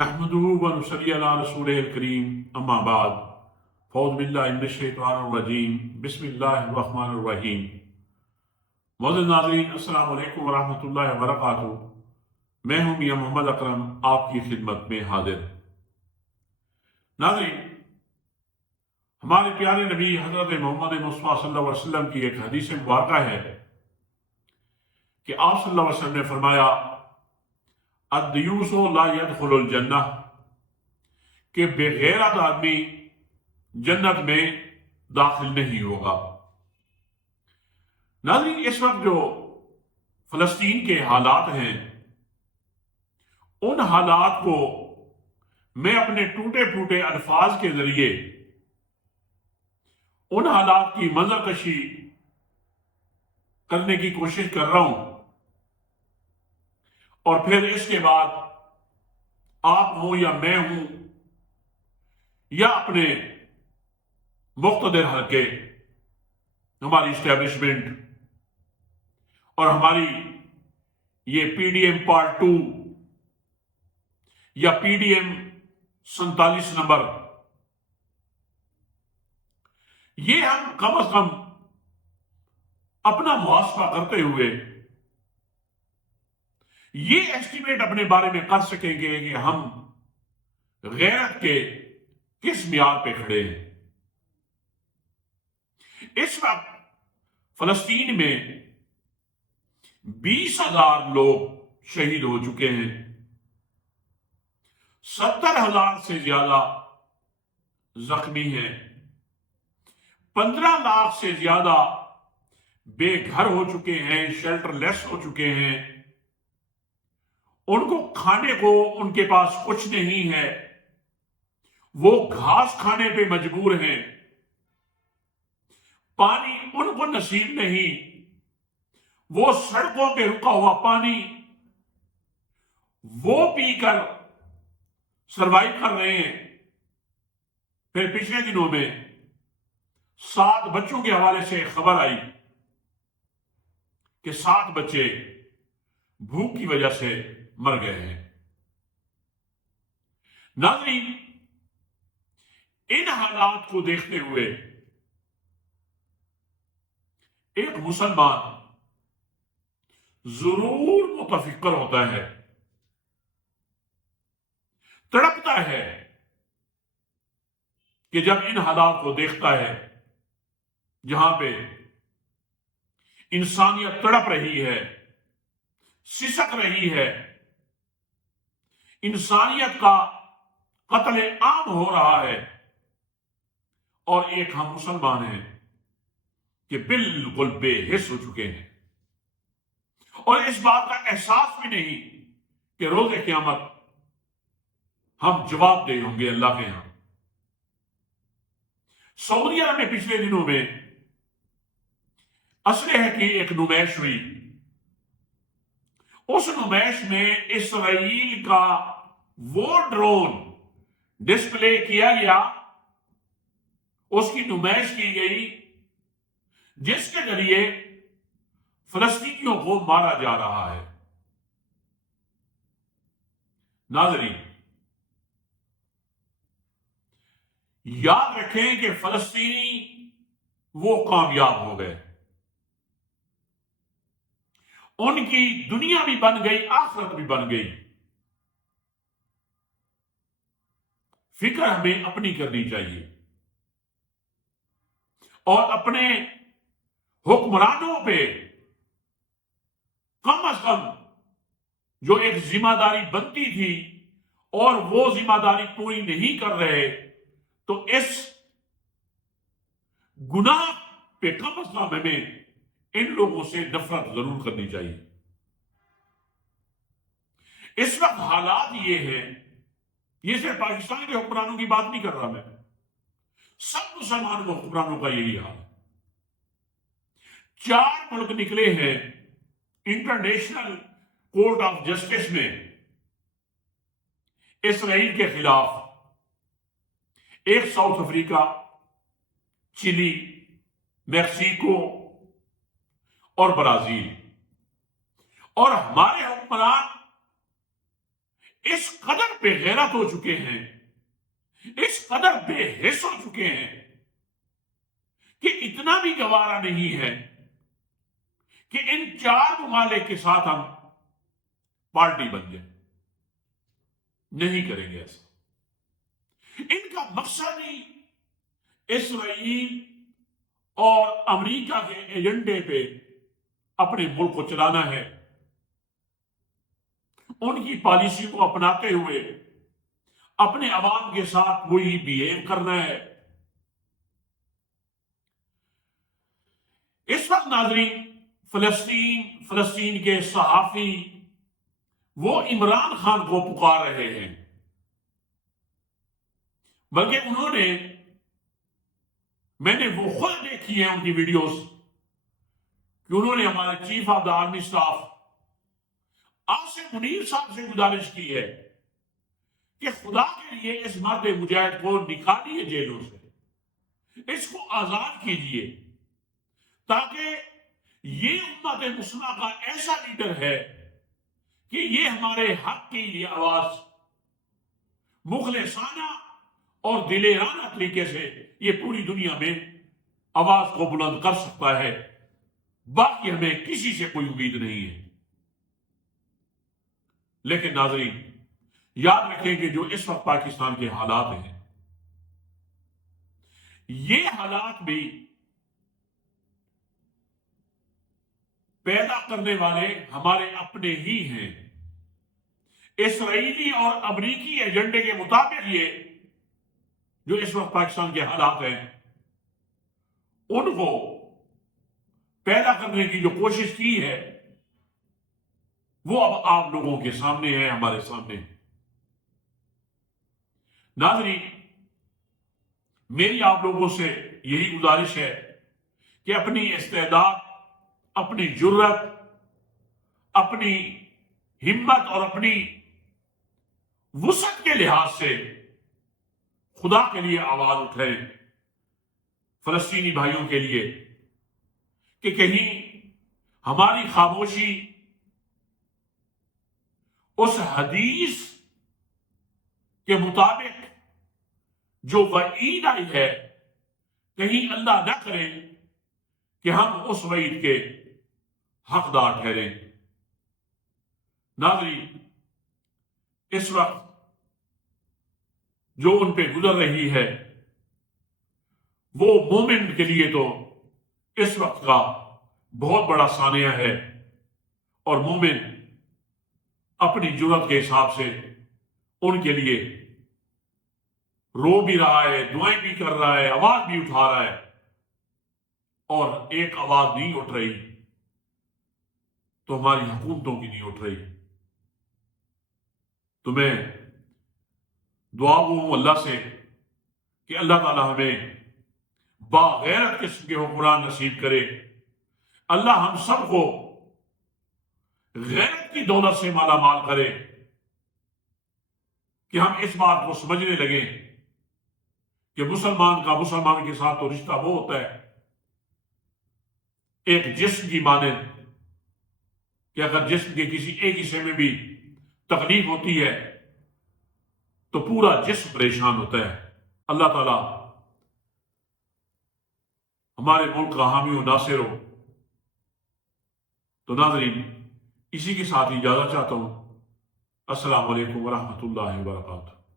نحمده ونصلي على رسوله الكريم اما بعد فاعوذ باللہ من الشیطان الرجیم بسم اللہ الرحمن الرحیم۔ معزز ناظرین، السلام علیکم ورحمۃ اللہ وبرکاتہ۔ میں ہوں میاں محمد اکرم، آپ کی خدمت میں حاضر۔ ناظرین، ہمارے پیارے نبی حضرت محمد مصطفیٰ صلی اللہ علیہ وسلم کی ایک حدیث مبارکہ ہے کہ آپ صلی اللہ علیہ وسلم نے فرمایا الدیوس لا يدخل الجنہ، کہ بے غیرت آدمی جنت میں داخل نہیں ہوگا۔ ناظرین، اس وقت جو فلسطین کے حالات ہیں، ان حالات کو میں اپنے ٹوٹے پھوٹے الفاظ کے ذریعے ان حالات کی منظر کشی کرنے کی کوشش کر رہا ہوں، اور پھر اس کے بعد آپ ہوں یا میں ہوں یا اپنے مقتدر حلقے، ہماری اسٹیبلشمنٹ اور ہماری یہ پی ڈی ایم پارٹ 2 یا پی ڈی ایم 47 نمبر، یہ ہم کم از کم اپنا محاسبہ کرتے ہوئے یہ ایسٹیمیٹ اپنے بارے میں کر سکیں گے کہ ہم غیرت کے کس معیار پہ کھڑے ہیں۔ اس وقت فلسطین میں 20,000 لوگ شہید ہو چکے ہیں، 70,000 سے زیادہ زخمی ہیں، 15 لاکھ سے زیادہ بے گھر ہو چکے ہیں، شیلٹر لیس ہو چکے ہیں، ان کو کھانے کو ان کے پاس کچھ نہیں ہے، وہ گھاس کھانے پہ مجبور ہیں، پانی ان کو نصیب نہیں، وہ سڑکوں پہ رکا ہوا پانی وہ پی کر سروائیو کر رہے ہیں۔ پھر پچھلے دنوں میں 7 بچوں کے حوالے سے خبر آئی کہ 7 بچے بھوک کی وجہ سے مر گئے ہیں۔ ناظرین، ان حالات کو دیکھتے ہوئے ایک مسلمان ضرور متفکر ہوتا ہے، تڑپتا ہے کہ جب ان حالات کو دیکھتا ہے جہاں پہ انسانیت تڑپ رہی ہے، سسک رہی ہے، انسانیت کا قتل عام ہو رہا ہے، اور ایک ہم مسلمان ہیں کہ بالکل بے حس ہو چکے ہیں، اور اس بات کا احساس بھی نہیں کہ روز قیامت ہم جواب دہ ہوں گے اللہ کے ہاں۔ سعودی عرب میں پچھلے دنوں میں اسلحے کی ایک نمائش ہوئی، اس نمائش میں اسرائیل کا وہ ڈرون ڈسپلے کیا گیا، اس کی نمائش کی گئی جس کے ذریعے فلسطینیوں کو مارا جا رہا ہے۔ ناظرین، یاد رکھیں کہ فلسطینی وہ کامیاب ہو گئے، ان کی دنیا بھی بن گئی، آخرت بھی بن گئی۔ فکر ہمیں اپنی کرنی چاہیے، اور اپنے حکمرانوں پہ کم از کم جو ایک ذمہ داری بنتی تھی اور وہ ذمہ داری پوری نہیں کر رہے، تو اس گناہ پہ کم از کم ہمیں ان لوگوں سے نفرت ضرور کرنی چاہیے۔ اس وقت حالات یہ ہیں، یہ صرف پاکستان کے حکمرانوں کی بات نہیں کر رہا میں، سب مسلمان حکمرانوں کا یہی حال ہے۔ 4 ملک نکلے ہیں انٹرنیشنل کورٹ آف جسٹس میں اسرائیل کے خلاف، ایک ساؤتھ افریقہ، چلی، میکسیکو اور برازیل، اور ہمارے حکمران اس قدر بے غیرت ہو چکے ہیں، اس قدر بے حس ہو چکے ہیں کہ اتنا بھی گوارا نہیں ہے کہ ان 4 ممالک کے ساتھ ہم پارٹی بن جائیں. نہیں کریں گے ایسا. ان کا مقصد ہی اسرائیل اور امریکہ کے ایجنڈے پہ اپنے ملک کو چلانا ہے، ان کی پالیسی کو اپناتے ہوئے اپنے عوام کے ساتھ وہی بیہیو کرنا ہے. اس وقت ناظرین فلسطین کے صحافی وہ عمران خان کو پکار رہے ہیں، بلکہ میں نے وہ خود دیکھی ہیں ان کی ویڈیوز کہ انہوں نے ہمارے chief of the army staff Asif Munir صاحب سے گزارش کی ہے کہ خدا کے لیے اس مرد مجاہد کو نکالیے جیلوں سے، اس کو آزاد کیجیے، تاکہ یہ امت مسلمہ کا ایسا لیڈر ہے کہ یہ ہمارے حق کے لیے آواز مخلصانہ اور دلیرانہ طریقے سے یہ پوری دنیا میں آواز کو بلند کر سکتا ہے. باقی ہمیں کسی سے کوئی امید نہیں ہے. لیکن ناظرین یاد رکھیں کہ جو اس وقت پاکستان کے حالات ہیں، یہ حالات بھی پیدا کرنے والے ہمارے اپنے ہی ہیں. اسرائیلی اور امریکی ایجنڈے کے مطابق یہ جو اس وقت پاکستان کے حالات ہیں، ان کو پیدا کرنے کی جو کوشش کی ہے وہ اب آپ لوگوں کے سامنے ہے، ہمارے سامنے. ناظرین میری آپ لوگوں سے یہی گزارش ہے کہ اپنی استعداد، اپنی جرت، اپنی ہمت اور اپنی وسعت کے لحاظ سے خدا کے لیے آواز اٹھائیں فلسطینی بھائیوں کے لیے، کہ کہیں ہماری خاموشی اس حدیث کے مطابق جو وعید آئی ہے، کہیں اللہ نہ کرے کہ ہم اس وعید کے حقدار ٹھہریں. ناظرین اس وقت جو ان پہ گزر رہی ہے وہ مومن کے لیے تو اس وقت کا بہت بڑا سانحہ ہے، اور مومن اپنی جرت کے حساب سے ان کے لیے رو بھی رہا ہے، دعائیں بھی کر رہا ہے، آواز بھی اٹھا رہا ہے. اور ایک آواز نہیں اٹھ رہی تو ہماری حکومتوں کی نہیں اٹھ رہی. تو میں دعا ہوں اللہ سے کہ اللہ تعالی ہمیں باغیرت قسم کے حکمران نصیب کرے. اللہ ہم سب کو غیرت کی دولت سے مالا مال کرے کہ ہم اس بات کو سمجھنے لگیں کہ مسلمان کا مسلمان کے ساتھ تو رشتہ وہ ہوتا ہے ایک جسم کی مانند، کہ اگر جسم کے کسی ایک حصے میں بھی تکلیف ہوتی ہے تو پورا جسم پریشان ہوتا ہے. اللہ تعالی ہمارے ملک کا حامی و ناصر ہو. تو ناظرین اسی کے ساتھ اجازت چاہتا ہوں. السلام علیکم ورحمۃ اللہ وبرکاتہ.